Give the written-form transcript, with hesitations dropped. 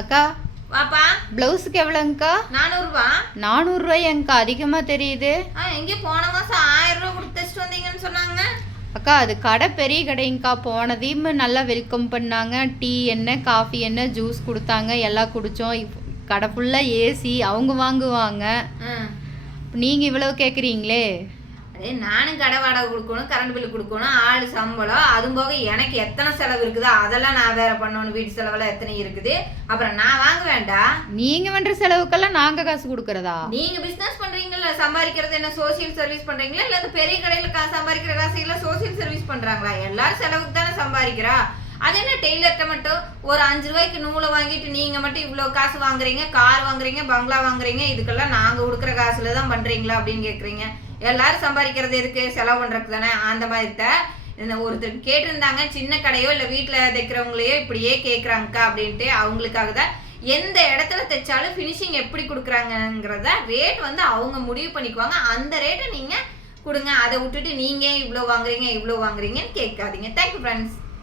அக்கா வாப்பா. பிளவுஸுக்கு எவ்வளோங்கக்கா? 400 ரூபா. 400 ரூபாய்ங்கக்கா, அதிகமாக தெரியுது. எங்கே போன மாதம் 1000 ரூபா கொடுத்து தைச்சிட்டு வந்தீங்கன்னு சொன்னாங்க. அக்கா அது கடை பெரிய கடைங்கக்கா. போனதையும் நல்லா வெல்கம் பண்ணாங்க. டீ என்ன, காஃபி என்ன, ஜூஸ் கொடுத்தாங்க, எல்லாம் குடித்தோம். கடை ஃபுல்லாக ஏசி, அவங்க வாங்குவாங்க. நீங்கள் இவ்வளோ கேட்குறீங்களே. நானும் கடை வாடகை கொடுக்கணும், கரண்ட் பில்லு கொடுக்கணும், ஆள் சம்பளம், அதுவும் போக எனக்கு எத்தனை செலவு இருக்குதோ அதெல்லாம் நான் வேற பண்ணணும். வீட்டு செலவெல்லாம் எத்தனை இருக்குது, அப்புறம் நான் வாங்க வேண்டாம். நீங்க பண்ற செலவுக்கெல்லாம் நாங்க காசு கொடுக்கறதா? நீங்க பிசினஸ் பண்றீங்கல்ல, சம்பாதிக்கிறது என்ன சோசியல் சர்வீஸ் பண்றீங்களா, இல்ல அந்த பெரிய கடையில சம்பாதிக்கிற காசு எல்லாம் சோசியல் சர்வீஸ் பண்றாங்களா? எல்லாரும் செலவுக்கு தானே சம்பாதிக்கிறா. அது என்ன டெய்லர்கிட்ட மட்டும் ஒரு 5 ரூபாய்க்கு நூலை வாங்கிட்டு நீங்க மட்டும் இவ்வளோ காசு வாங்குறீங்க, கார் வாங்குறீங்க, பங்களா வாங்குறீங்க, இதுக்கெல்லாம் நாங்க கொடுக்குற காசுல தான் பண்றீங்களா அப்படின்னு கேட்குறீங்க. எல்லாரும் சம்பாதிக்கிறது எதுக்கு? செலவு பண்றதுக்கு தானே. அந்த மாதிரி ஒருத்தர் கேட்டிருந்தாங்க, சின்ன கடையோ இல்லை வீட்டில் தைக்கிறவங்களையோ இப்படியே கேட்குறாங்கக்கா அப்படின்ட்டு. அவங்களுக்காக தான் எந்த இடத்துல தைச்சாலும் ஃபினிஷிங் எப்படி கொடுக்குறாங்கிறத ரேட் அவங்க முடிவு பண்ணிக்குவாங்க. அந்த ரேட்டை நீங்கள் கொடுங்க. அதை விட்டுட்டு நீங்கள் இவ்வளோ வாங்குறீங்க இவ்வளோ வாங்குறீங்கன்னு கேட்காதீங்க. Thank you friends.